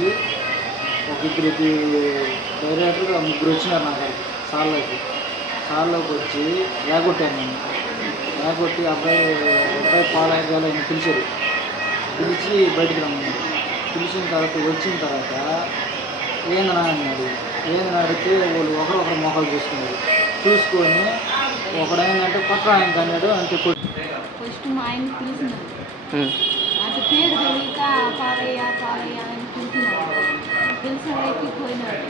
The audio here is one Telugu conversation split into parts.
వచ్చి ఒక ఇద్దరికి డైరెక్టర్గా ముగ్గురు వచ్చినారు నా కాడికి సార్లోకి వచ్చి లేకొట్టాను నేను. లేకొట్టి అబ్బాయి పాలయ్యాలి అని పిలిచారు. పిలిచి బయటికి రమ్మన్నారు. పిలిచిన తర్వాత వచ్చిన తర్వాత ఏందనా అన్నాడు. ఏందని అడిగితే వాళ్ళు ఒకరు మొక్కలు చూసుకొని ఒకడైందంటే పక్క ఆయన అన్నాడు అంటే ఫస్ట్ మా ఆయన పిలిచినాడు. అంటే పేరు తెలియక పాలయ్య అని పిలిచినాడు. పిలిచేలకి పోయినాడు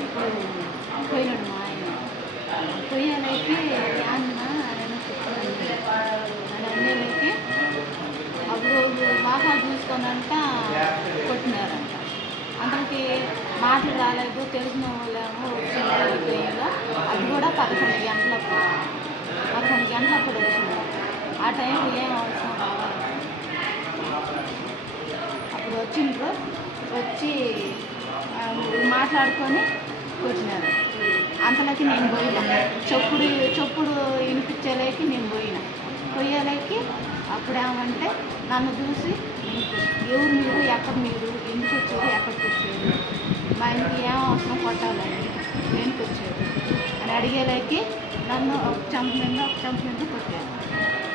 మా ఆయన. పోయేలకి అన్న అని అనేలకి అప్పుడు బాగా చూసుకొనంట కొట్టినారంట. అందరికి మాటలు రాలేదు. తెలిసిన వాళ్ళేమో వచ్చిపోయిందో అది కూడా 11 గంటలప్పుడు వచ్చింది. ఆ టైంలో ఏం అవసరం రావాలి. అప్పుడు వచ్చిండ్రు. వచ్చి మాట్లాడుకొని కొట్టినారు. అంతలోకి నేను పోయినా. చెప్పుడు వినిపించేలేకి నేను పోయేలేకి అప్పుడేమంటే నన్ను చూసి ఎవరు మీరు, ఎక్కడ మీరు, ఎందుకు వచ్చారు, ఎక్కడికి వచ్చారు, మా ఇంటికి ఏం అవసరం కొట్టాలని, దేనికి వచ్చారు అని అడిగేలేకి నన్ను ఒక చెంప మీద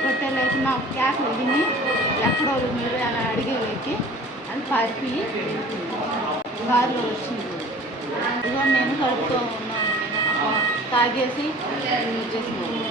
కొట్టేలేకి నా కేకలు విని ఎక్కడోళ్ళు మీరు అని అడిగేలేకి అని పారిపోయి దారిలో వచ్చింది. ఇదిగో నేను కడుపుతో ఉన్నాను, తాగేసి చేసినాను.